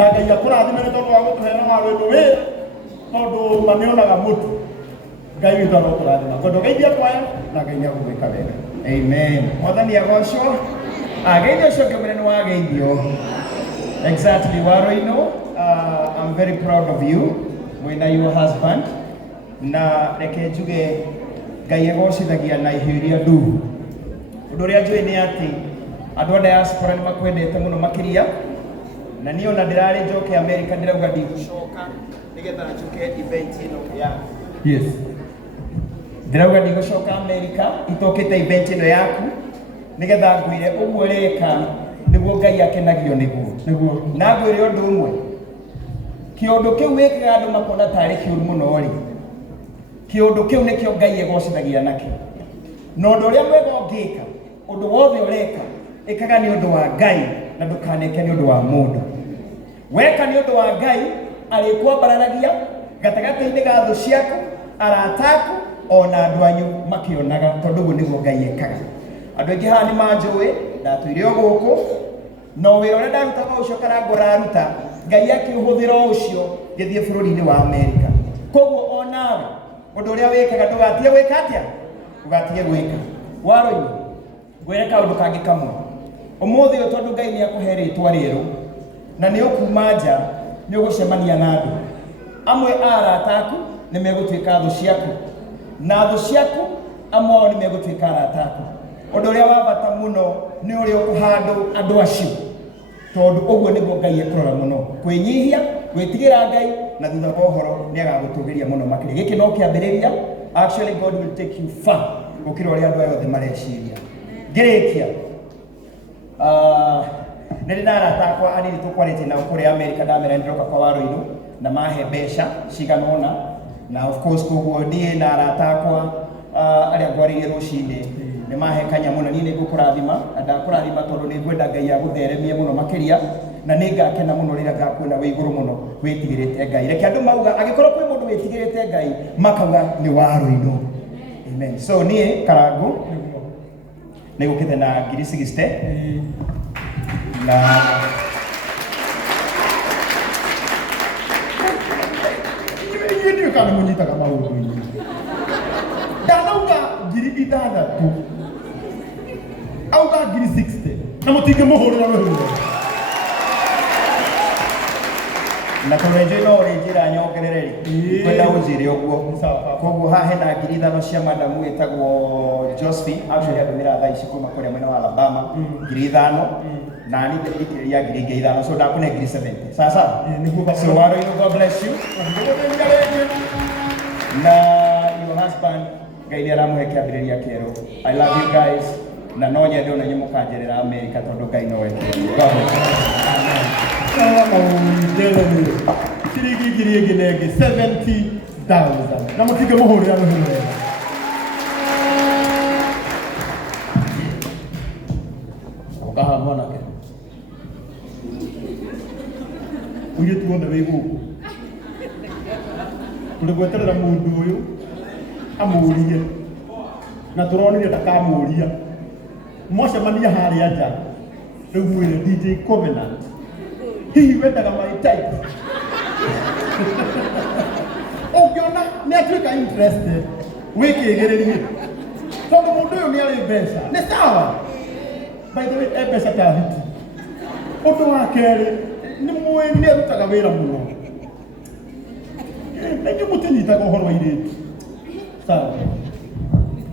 Ngai akũrathime nĩ tondũ wa gũtũheana wĩndũ wĩra tondũ manĩonaga mũtu. Ngai witũ arotũrathima. Tondũ geithia kwaya na Ngai nĩagũgwĩka wega. Amen. Mwathani agocwo. Geithia ũcio ũngĩ mũnene wa geithio. Exactly. Waroino, I'm very proud of you. Mwĩna your husband. Na reke njuge Ngai agocithagia na iheo iria nduru. Ũndũ ũrĩa njũĩ nĩ atĩ andũ a diaspora nĩ makwendete mũno makĩria. Na niyo na ndirari njoke America ndirauga ndigũcoka nigetha njuke event ino ya. Yes. Ndirauga ndigũcoka America itokete event ino yaku nigetha ngwire ũguo reka niguo Ngai akenagio niguo. Na ngwire ũndũ ũmwe. Kĩũndũ kĩu wĩkaga andũ makona tarĩ kĩũru mũno rĩ. Kĩũndũ kĩu nĩkĩo Ngai egocithagia nakĩo. Na ũndũ ũrĩa mwega ũngĩka, ũndũ wothe ũreka, ĩkaga nĩ ũndũ wa Ngai na ndũkaneke nĩ ũndũ wa mũndũ. Weka nĩ ũndũ wa Ngai arĩkwambaranagia gatagatĩ-inĩ ga thũ ciaku, arata aku, ona andũ anyu makĩonaga tondũ ũguo nĩguo Ngai ekaga. Andũ aingĩ haha nĩ manjũĩ, ndatũire o gũkũ, no wĩra ũrĩa ndarutaga ũcio Karangũ araruta, Ngai akĩũhũthĩra ũcio gĩthiĩ bũrũri-inĩ wa Amerika. Koguo onawe ũndũ ũrĩa wĩkaga ndũgatige gwĩka atĩa? Ndũgatige gwĩka. Waroinĩ, ngwĩre kaũndũ kangĩ kamwe. Ũmũthĩ ũyũ tondũ Ngai nĩakũhe rĩtwa rĩerũ na nĩ ũkuma nja nĩ ũgũcemania na andũ. Amwe a arata aku nĩ megũtuĩka thũ ciaku, na thũ ciaku amwe ao nĩ megũtuĩka arata aku. Ũndũ ũrĩa wa bata mũno nĩ ũrĩa ũkũhandwo andũ acio, tondũ ũguo nĩguo Ngai ekũrora mũno. Kwĩnyihia, gwĩtigĩra Ngai na thutha wa ũhoro nĩ agagũtũgĩria mũno makĩria. Gĩkĩ no kĩambĩrĩria. Actually God will take you far gũkĩra ũrĩa andũ aya othe mareciria. Ngĩrĩkia nĩ na arata akwa anini tũkwarĩtie nao kũrĩa Amerika, ndamera nĩndoka kwa Waroinũ na mahe mbeca cigana ũna, na of course koguo niĩ na arata akwa arĩa ngwarĩire rũcinĩ nĩ mahe kanyamũ na niĩ nĩngũkũrathima na ndakũrathima tondũ nĩngwenda Ngai agũtheremie mũno makĩria na nĩngakena mũno rĩrĩa ngakuona wĩ igũrũ mũno wĩtigĩrĩte Ngai. Reke andũ mauga angĩkorwo kwĩ mũndũ wĩtigĩrĩte Ngai makauga nĩ Waroinũ. Amen. So niĩ Karangũ nĩgũkĩte na ngiri 60 na ndio kana mũnyitaga maũndũ-inĩ. Ndanauga ngiri 6 auga ngiri 60 na mũtingĩmũhũrĩra rũhũro. Na tũrenje no rĩnjĩra nyongerere kwenda ũnjĩre ũguo. Koguo haha hena ngiri 5 cia madamu wĩtagwo Josephine, actually andũmĩra thaa ici kuma kũrĩa mwena wa Alabama, ngiri 5 na nĩ ndĩrikĩrĩria ngiri ingĩ 5, so ndakũne ngiri 70. Sasa so Waroinũ, God bless you. Na your husband Ngai nĩaramũhe kĩambĩrĩria kĩerũ. I love you guys na no nyende ona inyuĩ mũkanjerera Amerika tondũ Ngai no weke. God bless you. Ciringi ngiri ĩngĩ na ĩngĩ 70,000 na mũtingĩmũhũrĩra rũhũro. Kaha mwanake uye tuone wĩ gũkũ tũrĩgweterera mũndũ ũyũ amũrie na tũronire ndakamũria mwacemania harĩa nja rĩu mwĩre DJ Covenant hihi wendaga my type. Ũngĩona nĩ atuĩka interested wĩkĩgĩrĩrie tondũ mũndũ ũyũ nĩ arĩ mbeca nĩ sawa. By the way, mbeca ta hiti. Ũndũ wa kerĩ nĩ arutaga wĩra mũno. Na inyuĩ mũtinyitaga ũhoro wa airĩtu. Sawa.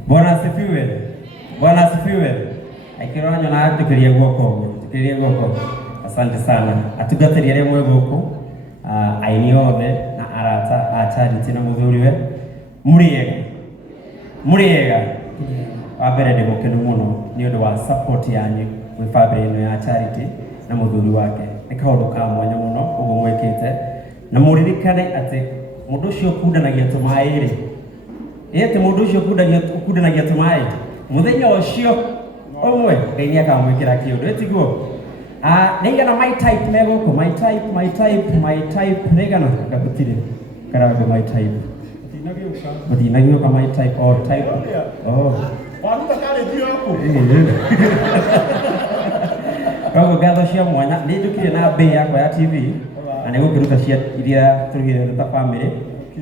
Bwana asifiwe. Bwana asifiwe. Aikĩrora nyona atũkĩrie guoko ũguo. Tũkĩrie guoko. Asante sana. Atungatĩri arĩa mwĩ gũkũ, aini othe na arata a Charity na mũthuriwe. Mũrĩega. Wa mbere ndĩ mũkenu mũno nĩ ũndũ wa support yanyu gwĩ family ĩno ya Charity na mũthuri wake. Nĩ kaũndũ ka mwanya mũno ũguo mwĩkĩte na mũririkane atĩ mũndũ ũcio ũkundanagia tũmaĩ-rĩ, atĩ mũndũ ũcio ũkundanagia tũmaĩ mũthenya ũcio ũmwe Ngai nĩakamwĩkĩra kĩũndũ ĩtiguo. Nĩigana my type megũkũ, my type nĩigana ngagũtirĩ Karangũ my type mũtinagĩũka my type type waruta kale ndio hapo. Koguo ngatho cia mwanya nĩ njũkire na mbĩ yakwa ya TV na nĩgũkĩruta cia iria tũrugire ta family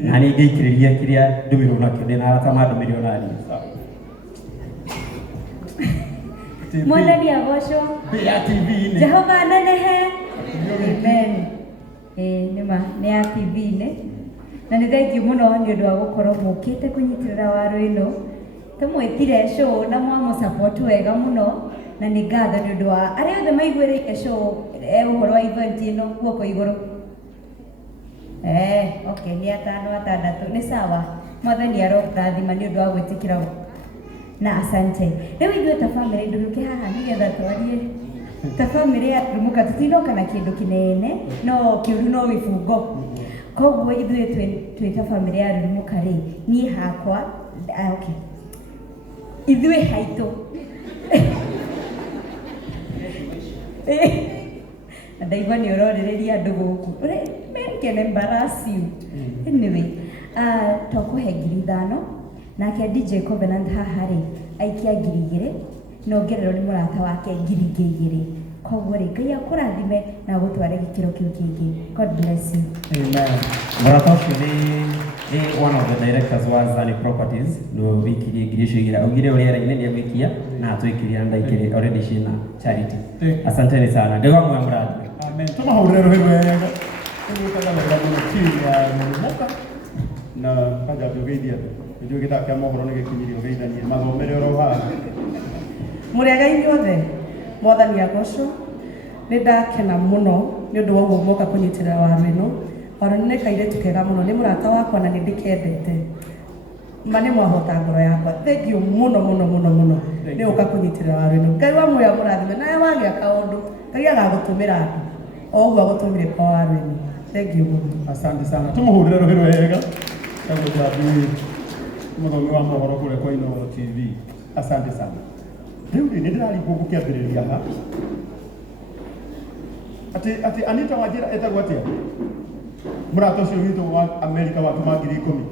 na nĩ ngĩikĩrĩria kĩrĩa ndũmĩrĩirwo nakĩo ndĩ na arata mandũmĩrĩirwo nani. Mwathani agocwo. Ya TV-inĩ. Jehova anenehe. Amen. Nĩma nĩ ya TV-inĩ na nĩ thengiũ mũno nĩ ũndũ wa gũkorwo mũkĩte kũnyitĩrĩra waru ĩno, tũmwĩtire show na mwamũ-support wega mũno, na nĩ ngatho nĩ ũndũ wa arĩa othe maiguĩrĩire show ũhoro wa event ĩno guoko igũrũ. Okay, nĩ 5-6 nĩ sawa. Mwathani arorathima nĩ ũndũ wa gwĩtĩkĩra na asante. Rĩu ithuĩ ta family ndũrũke haha nĩgetha twarie ta family ya Rumuka, tutinoka na kĩndũ kĩnene no kĩũru no wĩbungo. Koguo ithuĩ twĩ ta family ya Rumuka rĩ, niĩ hakwa okay, ithuĩ haitũ ndaigua nĩ ũrorĩrĩria andũ gũkũ can embarrass you. Anyway, tũkũhe 5,000 nake DJ Covenant haha rĩ aikia 2,000 na ongererwo nĩ mũrata wake 2,000. Koguo rĩ Ngai akũrathime na gũtware gĩkĩro kĩu kĩngĩ. God bless you. Amen. Mũrata ũcio nĩ one of the directors wa Zani Properties no wikirie ngiri icio igĩrĩ augire ũrĩa nĩ agwikia na atwĩkiria ndaikĩrĩ already ciĩna charity. Asanteni sana. Ngai wa mwe mũrathime. Amen. Tumahũrĩre rũhĩ wega. Tũgũkaga wega mũno timu ya Rumuka na kaja tũgeithia. Nĩjũĩ gĩthaka kĩa mohoro nĩ gĩkinyirio geithanie mathomere oro haha. Mũrĩega inyuothe, Mwathani agocwo. Nĩ ndakena mũno nĩ ũndũ wa ũguo mwoka kũnyitĩrĩra waru ĩno. Waru nĩ kairĩtu kega mũno, nĩ mũrata wakwa na nĩ ndĩkendete. Ma nĩ mwahota ngoro yakwa. Thank you mũno mũno mũno mũno nĩ ũka kũnyitĩrĩra waru ĩno. Ngai wa muoyo mũrathime nawe wagĩa kaũndũ Ngai agagũtũmĩra andũ o ũguo agũtũmire kwa waru ĩno. Thank you mũno. Asante sana. Tumuhũrĩre rũhĩ wega. Tagũtambui mũthomi wa mohoro kũrĩa kwa Ino TV. Asante sana. Rĩu nĩ ndĩrarigwo gũkĩambĩrĩria ha. Ati Anita Wanjira etagwo atĩa? Mũrata ũcio witũ wa Amerika wa 10,000.